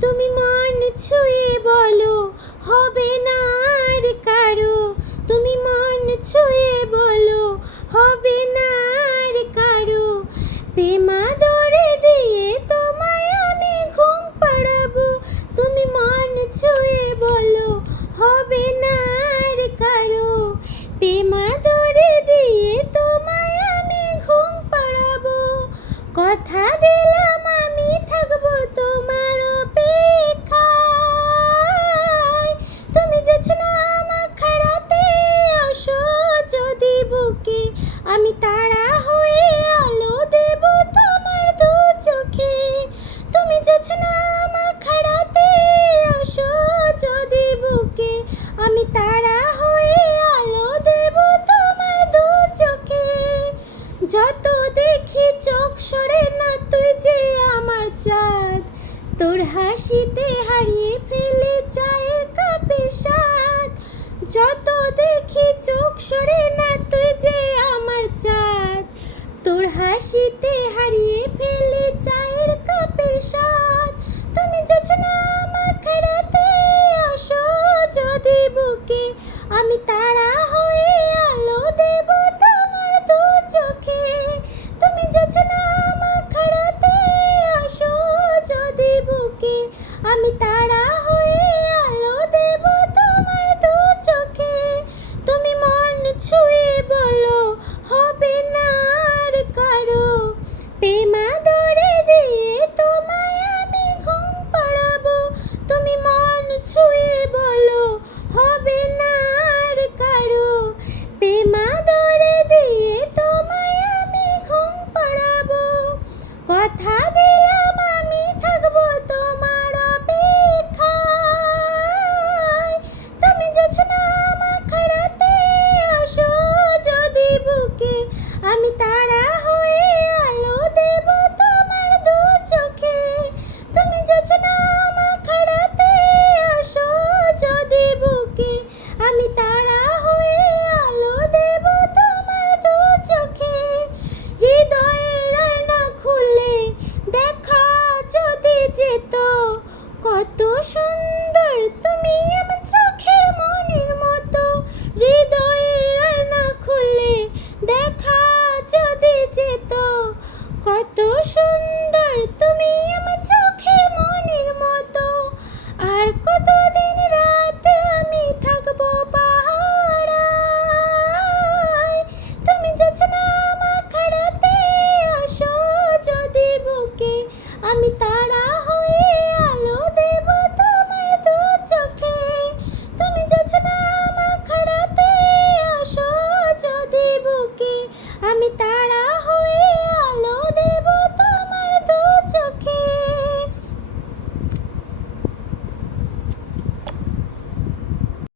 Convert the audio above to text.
তুমি মন ছুঁয়ে বলো, হবে না আর কারও। তুমি মন ছুঁয়ে বলো, হবে না আর কারও। প্রেমা দৌড়ে দিয়ে তোমায় আমি ঘুম পাড়াবো। তুমি মন ছুঁয়ে বলো, হবে না আর কারও। প্রেমা দৌড়ে দিয়ে তোমায় আমি ঘুম পাড়াবো। কথা দিলাম আমি তারা হয়ে আলো দেব তোমার দু চোখে। তুমি যাচ্ছ না আমার খাড়াতে আসো যদি বুকে। আমি তারা হয়ে আলো দেব তোমার দু চোখে। যত দেখি চোখ সরে না তুই যে আমার চাঁদ। তোর হাসিতে হারিয়ে ফেলে হাসিতে হারিয়ে ফেলে চায়ের কাপের স্বাদ। তুমি যাচ্ছ না আমার যদি বুকে। আমি তারা সুন্দর তুমি